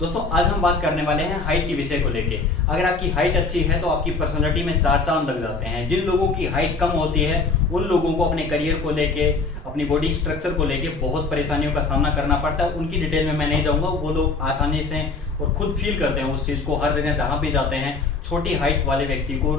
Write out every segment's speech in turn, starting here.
दोस्तों आज हम बात करने वाले हैं हाइट के विषय को लेके। अगर आपकी हाइट अच्छी है तो आपकी पर्सनालिटी में चार चांद लग जाते हैं। जिन लोगों की हाइट कम होती है उन लोगों को अपने करियर को लेके, अपनी बॉडी स्ट्रक्चर को लेके बहुत परेशानियों का सामना करना पड़ता है। उनकी डिटेल में मैं नहीं जाऊंगा, वो लोग आसानी से और खुद फील करते हैं उस चीज़ को। हर जगह जहाँ भी जाते हैं छोटी हाइट वाले व्यक्ति को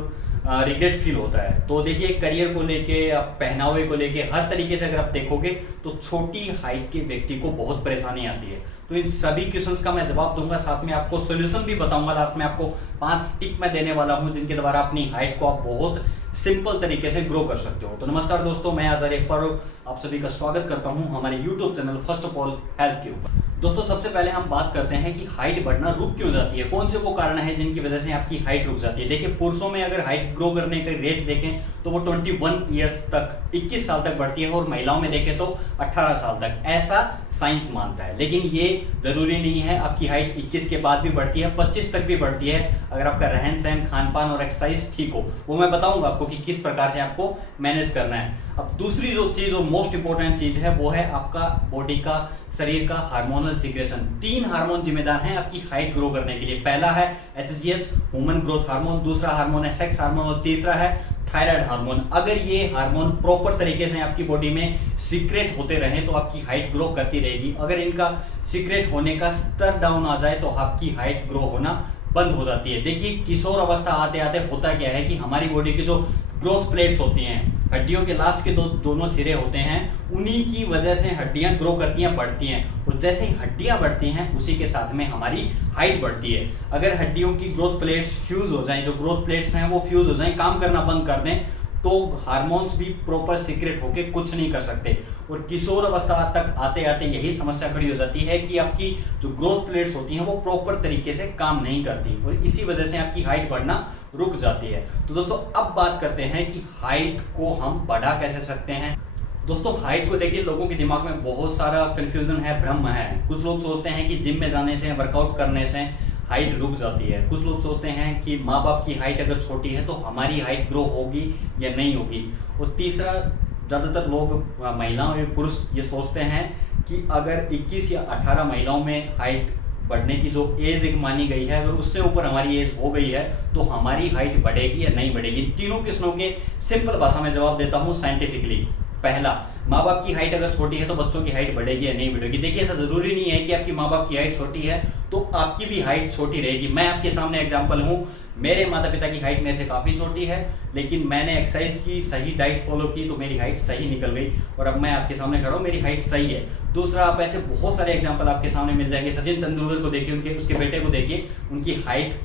रिग्रेट फील होता है। तो देखिए, करियर को लेके या पहनावे को लेके हर तरीके से अगर आप देखोगे तो छोटी हाइट के व्यक्ति को बहुत परेशानी आती है। तो इन सभी क्वेश्चंस का मैं जवाब दूंगा, साथ में आपको सॉल्यूशन भी बताऊंगा। लास्ट में आपको 5 टिप मैं देने वाला हूं जिनके द्वारा अपनी हाइट को आप बहुत सिंपल तरीके से ग्रो कर सकते हो। तो नमस्कार दोस्तों, मैं आज़ार एक बार आप सभी का स्वागत करता हूं हमारे YouTube channel first of all health के ऊपर। दोस्तों सबसे पहले हम बात करते हैं कि हाइट बढ़ना रुक क्यों जाती है, कौन से वो कारण है जिनकी वजह से आपकी हाइट रुक जाती है। देखिए, पुरुषों में अगर हाइट ग्रो करने का रेट देखें तो वो 21 ईयर्स तक, 21 साल तक बढ़ती है, और महिलाओं में देखें तो 18 साल तक, ऐसा साइंस मानता है। लेकिन ये जरूरी नहीं है। आपकी हाइट 21 के बाद भी बढ़ती है, 25 तक भी बढ़ती है, अगर आपका रहन सहन, खान पान और एक्सरसाइज ठीक हो। वो मैं बताऊंगा आपको कि किस प्रकार से आपको मैनेज करना है। अब दूसरी जो चीज और मोस्ट इंपॉर्टेंट चीज है वो है आपका बॉडी का, शरीर का हार्मोनल सिक्रेशन। 3 हार्मोन जिम्मेदार हैं आपकी हाइट ग्रो करने के लिए। पहला है HGH, ह्यूमन ग्रोथ हार्मोन, दूसरा हार्मोन है सेक्स हार्मोन, और तीसरा है थायराइड हार्मोन। अगर ये हार्मोन प्रॉपर तरीके से आपकी बॉडी में सीक्रेट होते रहे तो आपकी हाइट ग्रो करती रहेगी। अगर इनका सीक्रेट होने का स्तर डाउन आ जाए तो आपकी हाइट ग्रो होना बंद हो जाती है। देखिए, किशोर अवस्था आते आते होता क्या है कि हमारी बॉडी की जो ग्रोथ प्लेट्स होती हैं, हड्डियों के लास्ट के दोनों सिरे होते हैं, उन्हीं की वजह से हड्डियां ग्रो करती हैं, बढ़ती हैं। और जैसे ही हड्डियां बढ़ती हैं उसी के साथ में हमारी हाइट बढ़ती है। अगर हड्डियों की ग्रोथ प्लेट्स फ्यूज हो जाएं, जो ग्रोथ प्लेट्स हैं वो फ्यूज हो जाएं, काम करना बंद कर दें, तो हार्मोन्स भी प्रॉपर सीक्रेट होके कुछ नहीं कर सकते। और किशोर अवस्था तक आते आते यही समस्या खड़ी हो जाती है कि आपकी जो ग्रोथ प्लेट्स होती हैं वो प्रॉपर तरीके से काम नहीं करती, और इसी वजह से आपकी हाइट बढ़ना रुक जाती है। तो दोस्तों अब बात करते हैं कि हाइट को हम बढ़ा कैसे सकते हैं। दोस्तों हाइट को लेकर लोगों के दिमाग में बहुत सारा कंफ्यूजन है, भ्रम है। कुछ लोग सोचते हैं कि जिम में जाने से, वर्कआउट करने से हाइट रुक जाती है। कुछ लोग सोचते हैं कि माँ बाप की हाइट अगर छोटी है तो हमारी हाइट ग्रो होगी या नहीं होगी। और तीसरा, ज़्यादातर लोग, महिलाओं और पुरुष, ये सोचते हैं कि अगर 21 या 18 महिलाओं में हाइट बढ़ने की जो एज एक मानी गई है, अगर उससे ऊपर हमारी एज हो गई है तो हमारी हाइट बढ़ेगी या नहीं बढ़ेगी। तीनों प्रश्नों के सिंपल भाषा में जवाब देता हूँ साइंटिफिकली। पहला, माँ बाप की हाइट अगर छोटी है तो बच्चों की हाइट बढ़ेगी या नहीं बढ़ेगी। देखिए, ऐसा जरूरी नहीं है कि आपकी माँ बाप की हाइट छोटी है तो आपकी भी हाइट छोटी रहेगी। मैं आपके सामने एग्जांपल हूँ। मेरे माता पिता की हाइट मेरे से काफ़ी छोटी है, लेकिन मैंने एक्सरसाइज की, सही डाइट फॉलो की, तो मेरी हाइट सही निकल गई और अब मैं आपके सामने खड़ा हूँ, मेरी हाइट सही है। दूसरा, आप ऐसे बहुत सारे एग्जाम्पल आपके सामने मिल जाएंगे। सचिन तेंदुलकर को देखिए, उनके उसके बेटे को देखिए, उनकी हाइट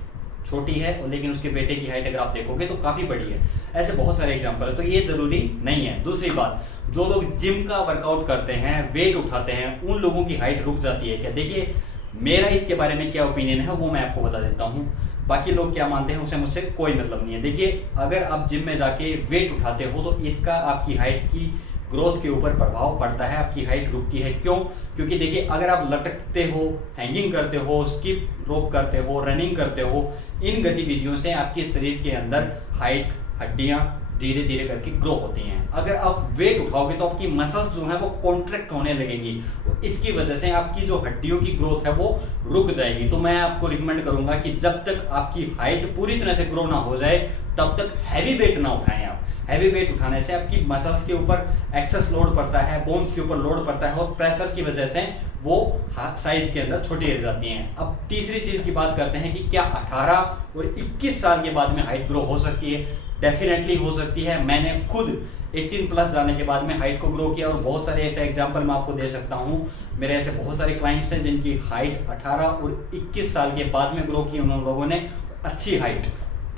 छोटी है और लेकिन उसके बेटे की हाइट अगर आप देखोगे तो काफ़ी बड़ी है। ऐसे बहुत सारे एग्जाम्पल है, तो ये जरूरी नहीं है। दूसरी बात, जो लोग जिम का वर्कआउट करते हैं, वेट उठाते हैं, उन लोगों की हाइट रुक जाती है क्या? देखिए, मेरा इसके बारे में क्या ओपिनियन है वो मैं आपको बता देता हूँ। बाकी लोग क्या मानते हैं उसे मुझसे कोई मतलब नहीं है। देखिए, अगर आप जिम में जाके वेट उठाते हो तो इसका आपकी हाइट की ग्रोथ के ऊपर प्रभाव पड़ता है, आपकी हाइट रुकती है। क्यों? क्योंकि देखिए, अगर आप लटकते हो, हैंगिंग करते हो, स्किप रोप करते हो, रनिंग करते हो, इन गतिविधियों से आपके शरीर के अंदर हाइट, हड्डियां धीरे धीरे करके ग्रो होती हैं। अगर आप वेट उठाओगे तो आपकी मसल्स जो है वो कॉन्ट्रैक्ट होने लगेंगी, और इसकी वजह से आपकी जो हड्डियों की ग्रोथ है वो रुक जाएगी। तो मैं आपको रिकमेंड करूंगा कि जब तक आपकी हाइट पूरी तरह से ग्रो ना हो जाए तब तक हैवी वेट ना उठाएं आप। हैवी वेट उठाने से आपकी मसल्स के ऊपर एक्सेस लोड पड़ता है, बोन्स के ऊपर लोड पड़ता है, और प्रेशर की वजह से वो साइज के अंदर छोटी रह जाती हैं। अब तीसरी चीज की बात करते हैं कि क्या 18 और 21 साल के बाद में हाइट ग्रो हो सकती है? डेफिनेटली हो सकती है। मैंने खुद 18 प्लस जाने के बाद में हाइट को ग्रो किया, और बहुत सारे ऐसे एग्जाम्पल मैं आपको दे सकता हूँ। मेरे ऐसे बहुत सारे क्लाइंट्स हैं जिनकी हाइट 18 और 21 साल के बाद में ग्रो की उन लोगों ने अच्छी हाइट।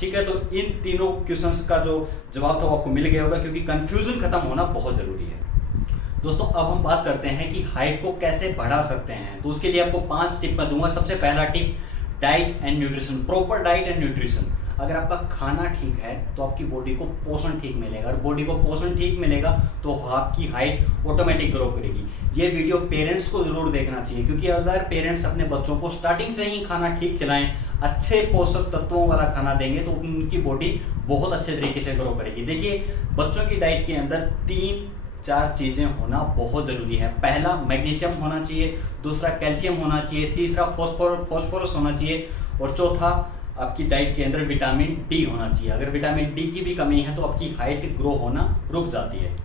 ठीक है, तो इन तीनों क्वेश्चंस का जो जवाब तो आपको मिल गया होगा, क्योंकि कंफ्यूजन खत्म होना बहुत जरूरी है। दोस्तों अब हम बात करते हैं कि हाइट को कैसे बढ़ा सकते हैं। तो उसके लिए आपको 5 टिप मैं दूंगा। सबसे पहला tip, diet and nutrition. Proper diet and nutrition. अगर आपका खाना ठीक है तो आपकी बॉडी को पोषण ठीक मिलेगा, और बॉडी को पोषण ठीक मिलेगा तो आपकी हाइट ऑटोमेटिक ग्रो करेगी। ये वीडियो पेरेंट्स को जरूर देखना चाहिए, क्योंकि अगर पेरेंट्स अपने बच्चों को स्टार्टिंग से ही खाना ठीक खिलाएं, अच्छे पोषक तत्वों वाला खाना देंगे, तो उनकी बॉडी बहुत अच्छे तरीके से ग्रो करेगी। देखिए, बच्चों की डाइट के अंदर 3 4 चीजें होना बहुत जरूरी है। पहला मैग्नीशियम होना चाहिए, दूसरा कैल्शियम होना चाहिए, तीसरा फॉस्फोरस होना चाहिए, और चौथा आपकी डाइट के अंदर विटामिन डी होना चाहिए। अगर विटामिन डी की भी कमी है तो आपकी हाइट ग्रो होना रुक जाती है।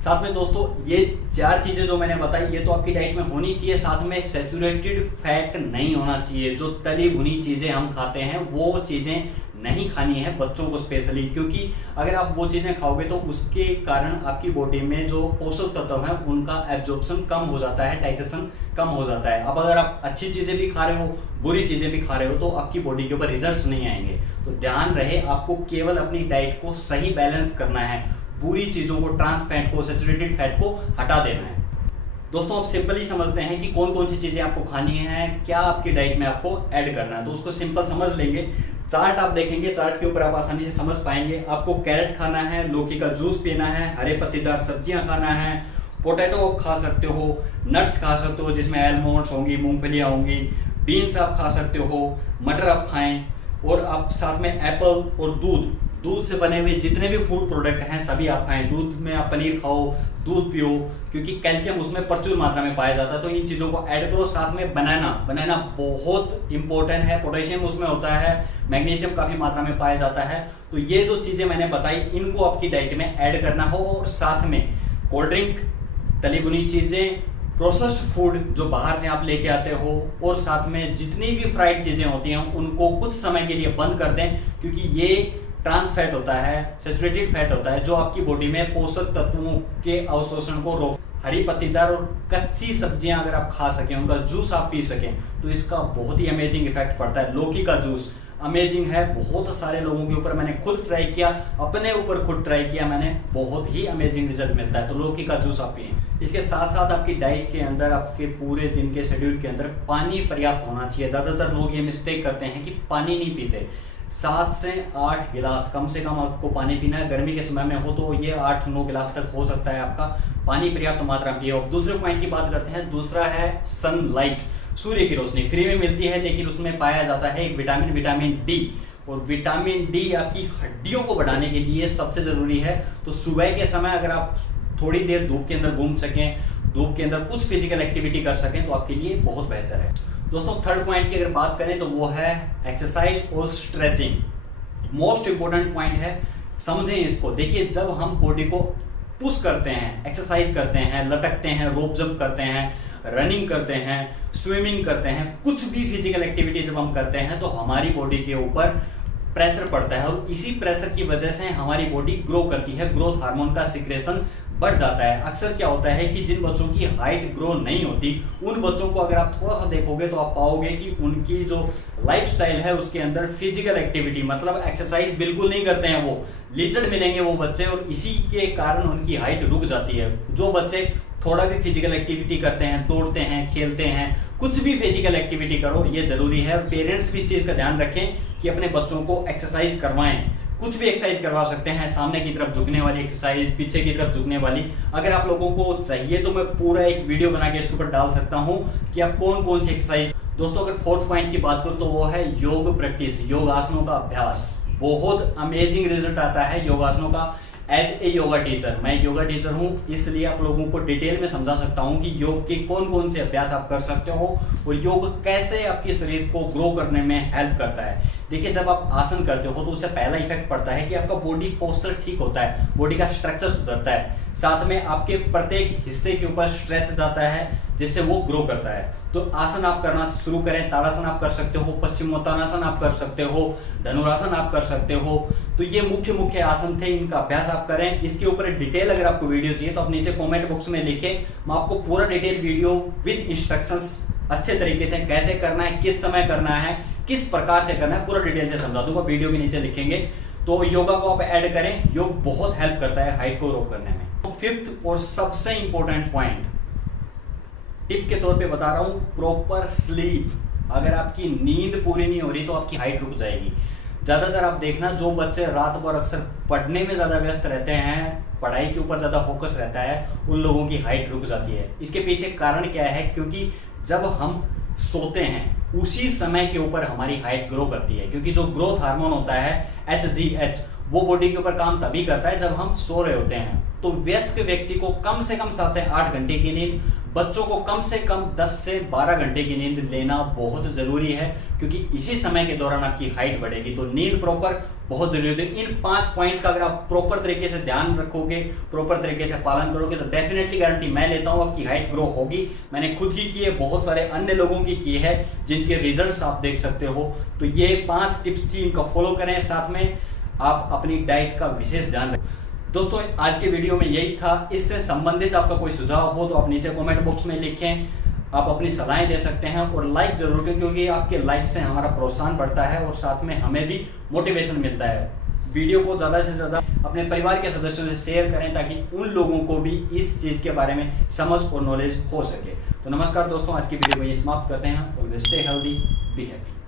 साथ में दोस्तों ये 4 चीजें जो मैंने बताई ये तो आपकी डाइट में होनी चाहिए। साथ में सैचुरेटेड फैट नहीं होना चाहिए। जो तली भुनी चीजें हम खाते हैं वो चीजें नहीं खानी है बच्चों को स्पेशली, क्योंकि अगर आप वो चीजें खाओगे तो उसके कारण आपकी बॉडी में जो पोषक तत्व हैं उनका एब्जॉर्प्शन कम हो जाता है, डाइजेशन कम हो जाता है। अब अगर आप अच्छी चीजें भी खा रहे हो, बुरी चीजें भी खा रहे हो, तो आपकी बॉडी के ऊपर रिजल्ट्स नहीं आएंगे। तो ध्यान रहे आपको केवल अपनी डाइट को सही बैलेंस करना है, बुरी चीजों को, ट्रांस फैट को, सैचुरेटेड फैट को हटा देना है। दोस्तों आप सिंपल ही समझते हैं कि कौन कौन सी चीजें आपको खानी है, क्या आपकी डाइट में आपको ऐड करना है, तो उसको सिंपल समझ लेंगे। चार्ट आप देखेंगे, चार्ट के ऊपर आप आसानी से समझ पाएंगे। आपको कैरेट खाना है, लौकी का जूस पीना है, हरे पत्तेदार सब्जियां खाना है, पोटैटो खा सकते हो, नट्स खा सकते हो जिसमें आलमंड्स होंगी, मूंगफलियां होंगी, बीन्स आप खा सकते हो, मटर आप खाएं, और आप साथ में एप्पल और दूध से बने हुए जितने भी फूड प्रोडक्ट हैं सभी आप खाएं। दूध में आप पनीर खाओ, दूध पियो, क्योंकि कैल्शियम उसमें प्रचुर मात्रा में पाया जाता है, तो इन चीजों को ऐड करो। साथ में बनाना बहुत इंपॉर्टेंट है, पोटेशियम उसमें होता है, मैग्नीशियम काफी मात्रा में पाया जाता है। तो ये जो चीजें मैंने बताई इनको आपकी डाइट में ऐड करना हो, और साथ में कोल्ड ड्रिंक, तली भुनी चीजें, प्रोसेस्ड फूड जो बाहर से आप लेके आते हो, और साथ में जितनी भी फ्राइड चीजें होती हैं उनको कुछ समय के लिए बंद कर दें, क्योंकि ये ट्रांस फैट होता है, सैचुरेटेड फैट होता है, जो आपकी बॉडी में पोषक तत्वों के अवशोषण को रोक। हरी पत्तेदार और कच्ची सब्जियां अगर आप खा सकें, उनका जूस आप पी सकें, तो इसका बहुत ही अमेजिंग इफेक्ट पड़ता है। लौकी का जूस अमेजिंग है, बहुत सारे लोगों के ऊपर मैंने खुद ट्राई किया, अपने ऊपर खुद ट्राई किया मैंने, बहुत ही अमेजिंग रिजल्ट मिलता है। तो लौकी का जूस आप पिए। इसके साथ साथ आपकी डाइट के अंदर, आपके पूरे दिन के शेड्यूल के अंदर पानी पर्याप्त होना चाहिए। ज्यादातर लोग ये मिस्टेक करते हैं कि पानी नहीं पीते। 7 से 8 गिलास कम से कम आपको पानी पीना है। गर्मी के समय में हो तो ये 8-9 गिलास तक हो सकता है आपका पानी पर्याप्त मात्रा में पिए। अब दूसरे पॉइंट की बात करते हैं। दूसरा है सनलाइट, सूर्य की रोशनी फ्री में मिलती है, लेकिन उसमें पाया जाता है एक विटामिन डी, और विटामिन डी आपकी हड्डियों को बढ़ाने के लिए सबसे जरूरी है। तो सुबह के समय अगर आप थोड़ी देर धूप के अंदर घूम सकें, धूप के अंदर कुछ फिजिकल एक्टिविटी कर सकें, तो आपके लिए बहुत बेहतर है। दोस्तों थर्ड पॉइंट की अगर बात करें तो वो है एक्सरसाइज और स्ट्रेचिंग। मोस्ट इंपोर्टेंट पॉइंट है, समझें इसको। देखिए जब हम बॉडी को पुश करते हैं, एक्सरसाइज करते हैं, लटकते हैं, रोप जंप करते हैं, रनिंग करते हैं, स्विमिंग करते हैं, कुछ भी फिजिकल एक्टिविटी जब हम करते हैं तो हमारी बॉडी के ऊपर प्रेशर पड़ता है, और इसी प्रेशर की वजह से हमारी बॉडी ग्रो करती है, ग्रोथ हार्मोन का सिक्रेशन बढ़ जाता है। अक्सर क्या होता है कि जिन बच्चों की हाइट ग्रो नहीं होती, उन बच्चों को अगर आप थोड़ा सा देखोगे तो आप पाओगे कि उनकी जो लाइफस्टाइल है उसके अंदर फिजिकल एक्टिविटी मतलब एक्सरसाइज बिल्कुल नहीं करते हैं, वो लीचड़ मिलेंगे वो बच्चे, और इसी के कारण उनकी हाइट रुक जाती है। जो बच्चे थोड़ा भी फिजिकल एक्टिविटी करते हैं, दौड़ते हैं, खेलते हैं, कुछ भी फिजिकल एक्टिविटी करो, ये जरूरी है। और पेरेंट्स भी इस चीज का ध्यान रखें कि अपने बच्चों को एक्सरसाइज करवाएं। कुछ भी एक्सरसाइज करवा सकते हैं, सामने की तरफ झुकने वाली एक्सरसाइज, पीछे की तरफ झुकने वाली। अगर आप लोगों को चाहिए तो मैं पूरा एक वीडियो बना के इसके ऊपर डाल सकता हूं कि आप कौन कौन सी एक्सरसाइज। दोस्तों अगर फोर्थ पॉइंट की बात करूं तो वो है योग प्रैक्टिस, योग आसनों का अभ्यास। बहुत अमेजिंग रिजल्ट आता है योगासनों का। एज ए योगा टीचर, मैं योगा टीचर हूं, इसलिए आप लोगों को डिटेल में समझा सकता हूं कि योग के कौन कौन से अभ्यास आप कर सकते हो और योग कैसे आपके शरीर को ग्रो करने में हेल्प करता है। देखिए जब आप आसन करते हो तो उससे पहला इफेक्ट पड़ता है कि आपका बॉडी पोस्चर ठीक होता है, बॉडी का स्ट्रक्चर सुधरता है, साथ में आपके प्रत्येक हिस्से के ऊपर स्ट्रेच जाता है जिससे वो ग्रो करता है। तो आसन आप करना शुरू करें, ताड़ासन आप कर सकते हो, पश्चिमोत्तानासन आप कर सकते हो, धनुरासन आप कर सकते हो। तो ये मुख्य आसन थे, इनका अभ्यास आप करें। इसके ऊपर डिटेल अगर आपको वीडियो चाहिए तो आप नीचे कमेंट बॉक्स में लिखें, मैं आपको पूरा डिटेल वीडियो विद इंस्ट्रक्शंस अच्छे तरीके से कैसे करना है, किस समय करना है, किस प्रकार से करना है, पूरा डिटेल से समझा दूंगा, वीडियो के नीचे लिखेंगे। तो योगा को आप ऐड करें, योग बहुत हेल्प करता है हाइट को रोक करने में। तो फिफ्थ और सबसे इंपॉर्टेंट पॉइंट टिप के तौर पे बता रहा हूं, प्रॉपर स्लीप। अगर आपकी नींद पूरी नहीं हो रही तो आपकी हाइट रुक जाएगी। ज्यादातर आप देखना जो बच्चे रात भर अक्सर पढ़ने में ज्यादा व्यस्त रहते हैं, पढ़ाई के ऊपर ज्यादा फोकस रहता है, उन लोगों की हाइट रुक जाती है। इसके पीछे कारण क्या है? क्योंकि जब हम सोते हैं उसी समय के ऊपर हमारी हाइट ग्रो करती है, क्योंकि जो ग्रोथ हार्मोन होता है HGH वो बॉडी के ऊपर काम तभी करता है जब हम सो रहे होते हैं। तो वयस्क व्यक्ति को कम से कम 7 से 8 घंटे की नींद, बच्चों को कम से कम 10 से 12 घंटे की नींद लेना बहुत जरूरी है, क्योंकि इसी समय के दौरान आपकी हाइट बढ़ेगी। तो नींद प्रॉपर बहुत जरूरी है। इन 5 पॉइंट्स का अगर आप प्रॉपर तरीके से ध्यान रखोगे, प्रॉपर तरीके से पालन करोगे, तो डेफिनेटली गारंटी मैं लेता हूं आपकी हाइट ग्रो होगी। मैंने खुद की है, बहुत सारे अन्य लोगों की है, जिनके रिजल्ट्स आप देख सकते हो। तो ये 5 टिप्स थी, इनका फॉलो करें, साथ में आप अपनी डाइट का विशेष ध्यान रखें। दोस्तों आज के वीडियो में यही था। इससे संबंधित आपका कोई सुझाव हो तो आप नीचे कमेंट बॉक्स में लिखें। आप अपनी सलाहें दे सकते हैं और लाइक जरूर करें, क्योंकि आपके लाइक से हमारा प्रोत्साहन बढ़ता है और साथ में हमें भी मोटिवेशन मिलता है। वीडियो को ज़्यादा से ज़्यादा अपने परिवार के सदस्यों से शेयर करें, ताकि उन लोगों को भी इस चीज़ के बारे में समझ और नॉलेज हो सके। तो नमस्कार दोस्तों, आज की वीडियो को ये समाप्त करते हैं। Always stay healthy, be happy.